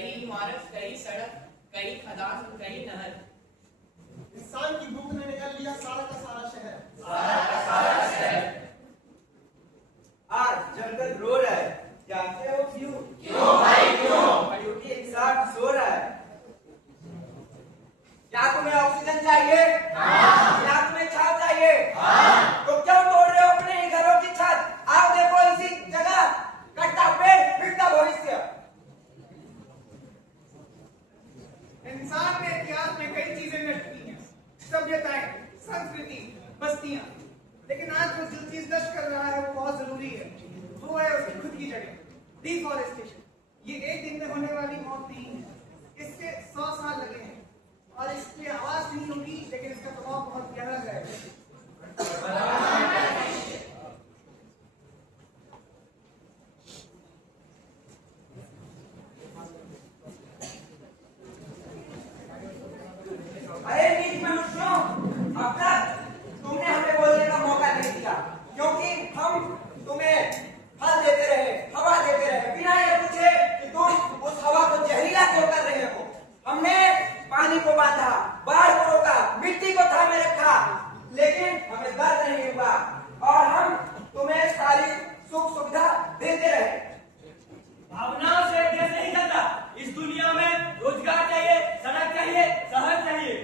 कई इमारत, कई सड़क, कई खदान, कई नहर। इंसान की भूख ने निकाल लिया सारा का सारा शहर। आज जंगल रो रहा है, जानते हो क्यों? क्यों भाई क्यों? क्योंकि इंसान सो रहा है। क्या तुम्हें ऑक्सीजन चाहिए? क्या तुम्हें छाव चाहिए? तो क्यों तोड़ रहे हो अपने ही घरों की छत? आओ देखो इसी जगह कटता पेड़ बिकता भविष्य। इंसान ने इतिहास में कई चीजें नष्ट की हैं, सभ्यताएं, संस्कृति, बस्तियां, लेकिन आज वो जो चीज नष्ट कर रहा है वो बहुत जरूरी है। वो है उसकी खुद की जगह, डिफॉरेस्टेशन। ये एक दिन में होने वाली मौत नहीं है, इससे 100 साल लगे हैं और इसकी आवाज नहीं होगी, लेकिन इसका प्रभाव बहुत गहरा जाएगा। अरे नीच मनुष्यों, अब तक तुमने हमें बोलने का मौका नहीं दिया, क्योंकि हम तुम्हें फल देते रहे, हवा देते रहे, बिना ये पूछे कि तुम उस हवा को जहरीला क्यों कर रहे हो। हमने पानी को बांधा, बाढ़ को रोका, मिट्टी को थामे रखा, लेकिन हमें दर्द नहीं हुआ और हम तुम्हें सारी सुख सुविधा देते रहे। भावनाओं से देश नहीं चलता। इस दुनिया में रोजगार चाहिए, सड़क चाहिए, शहर चाहिए।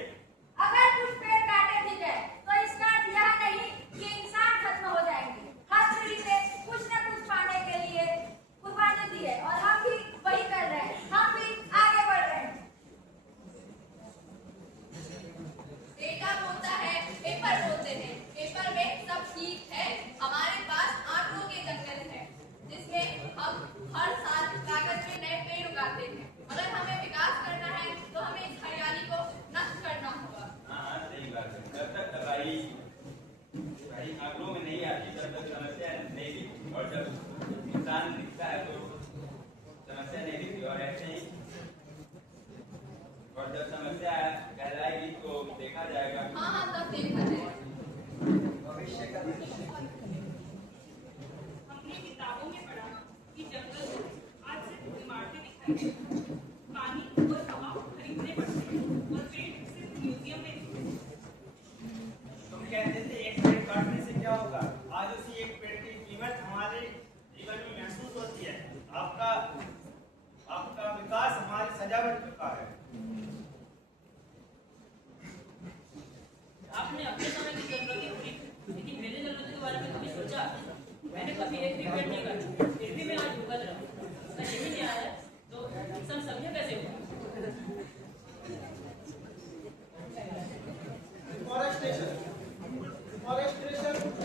अगर कुछ पेड़ काटे ठीक है, तो इसका अर्थ यह नहीं कि इंसान खत्म हो जाएंगे। हर पीढ़ी ने कुछ न कुछ पाने के लिए कुर्बानी दी है और हम भी वही कर रहे हैं। हम भी आगे बढ़ रहे हैं। डेटा बोलता है, पेपर बोलते हैं। पेपर में सब ठीक है। हमारे पास आंकड़ों के जंगल है, जिसमें हम हर साल कागज में नए पेड़ उगाते हैं। अगर हमें विकास करना है तो हमें इस हरियाली को नष्ट करना होगा। हाँ सही बात है। जब तक दवाई आंकड़ों में नहीं आती तब तक समस्या नहीं दिखती, और जब इंसान दिखता है तो समस्या नहीं दिखती। और ऐसे ही और जब समस्या कहलाएगी तो देखा जाएगा। हाँ तब देखा जाएगा। भविष्य का हमने किताबों में पढ़ा कि जंगल में आज सिर्फ इमारतें दिखाई देती हैं, पानी और हवा खरीदने पड़ते हैं और पेड़ सिर्फ म्यूजियम में दिखते हैं। तुम कहते थे एक पेड़ काटने से क्या होगा, आज उसी एक पेड़ की कीमत हमारे जीवन में महसूस होती है। आपका विकास हमारी सजा बन चुका है। आपने अपने समय की जरूरतें पूरी की, लेकिन मेरी जरूरतों के बारे में कभी सोचा? मैंने कभी एक भी पेड़ नहीं काटा, फिर भी मैं आज भुगत रहा हूँ। अगर यही न्याय है तो इंसान सभ्य कैसे हुआ? डिफॉरेस्टेशन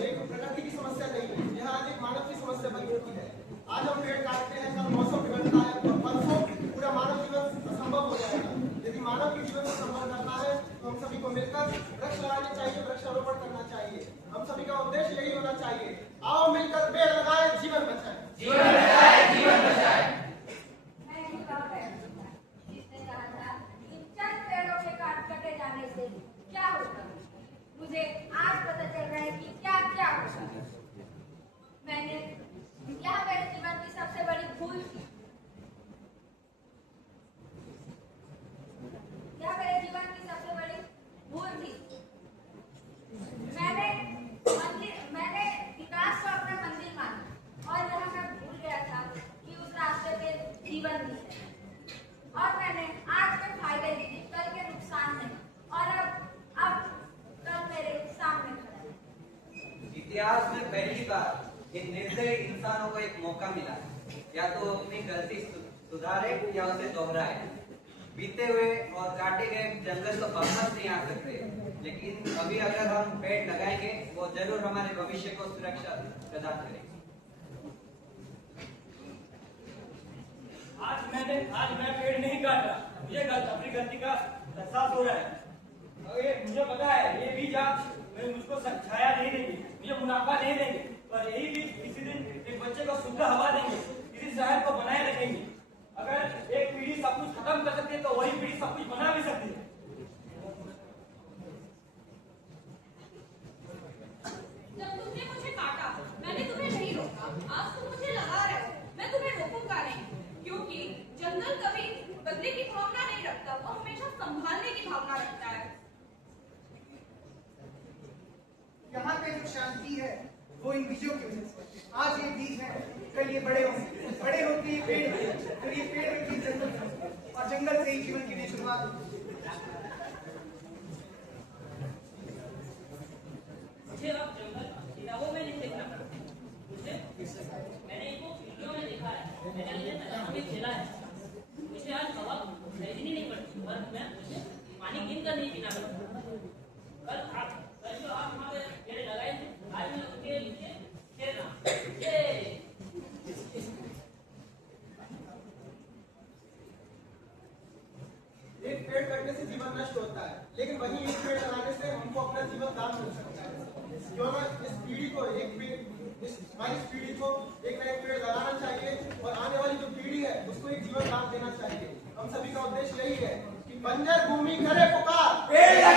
एक प्रकृति की समस्या नहीं है, यह आज एक मानव की समस्या बन चुकी है। आज हम पेड़ काटते हैं, कल मौसम बिगड़ता है, और परसों पूरा मानव जीवन असंभव हो जाएगा। यदि मानव के जीवन को संभव करना है तो हम सभी को मिलकर वृक्ष लगाने चाहिए, वृक्षारोपण करना चाहिए। हम सभी का उद्देश्य यही होना चाहिए, आओ मिलकर पेड़ लगाए, जीवन बचाए। जीवन बचाए, जीवन बचाए। मैं यही कहा करता था, जिसने कहा था कि चंद पेड़ों के कटे जाने से क्या होगा। मुझे आज पता चल रहा है कि क्या क्या होगा। यह मेरे जीवन की सबसे बड़ी भूल थी। यह मेरे जीवन की सबसे बड़ी भूल थी। मैंने विकास को अपना मंदिर माना और यह मैं भूल गया था कि उस रास्ते पे जीवन भी है। और मैंने आज के फायदे लिए, कल के नुकसान नहीं। और अब कल मेरे सामने खड़ा है। इतिहास में पहली बार एक निर्दयी इंसानों को एक मौका मिला, या तो अपनी गलती सुधारे या उसे दोहराए। बीते हुए और काटे गए जंगल तो वापस नहीं आ सकते, लेकिन अभी अगर हम पेड़ लगाएंगे वो जरूर हमारे भविष्य को सुरक्षा प्रदान करेंगे। आज मैं पेड़ नहीं काट रहा, मुझे अपनी गलती का एहसास हो रहा है। और ये मुझे पता है ये बीज आज मुझको छाया नहीं देंगे, मुझे मुनाफा नहीं देंगे, पर यही बीज किसी दिन एक बच्चे को शुद्ध हवा देंगे, किसी शहर को बनाए रखेंगे। अगर एक पीढ़ी सब कुछ खत्म कर सकती है तो वही पीढ़ी सब कुछ बना भी सकती है। जब तुमने मुझे काटा, मैंने तुम्हें नहीं रोका। आज तुम मुझे लगा रहे हो, मैं तुम्हें रोकूंगा नहीं, क्योंकि जंगल कभी बदले की भावना नहीं रखता, वो हमेशा संभालने की भावना रखता है। यहाँ पे जो शांति है वो इन बीजों की वजह से। आज ये बीज है, कल ये बड़े होंगे, बड़े होकर ये पेड़ होंगे, फिर ये पेड़ में बीज जंगल होंगे, और जंगल से ही जीवन की नई शुरुआत होगी। मुझे अब जंगल किताबों में नहीं देखना पड़ता, मुझे मैंने इनको वीडियो में देखा है, मैंने इन्हें मैदानों में खेला है। मुझे आज हवा खरीदनी नहीं पड़ती और मुझे पानी गिन कर नहीं पीना पड़ता। कल जो आप वहाँ पे पेड़ लगाए थे, आज मैं उनके नीचे खेल रहा हूँ। एक पेड़ कटने से जीवन नष्ट होता है, लेकिन वहीं एक पेड़ लगाने से हमको अपना जीवन दान मिल सकता है। क्यों ना इस पीढ़ी को इस पीढ़ी को एक ना एक पेड़ लगाना चाहिए और आने वाली जो पीढ़ी है उसको एक जीवन दान देना चाहिए। हम सभी का उद्देश्य यही है कि बंजर भूमि करे पुकार, पेड़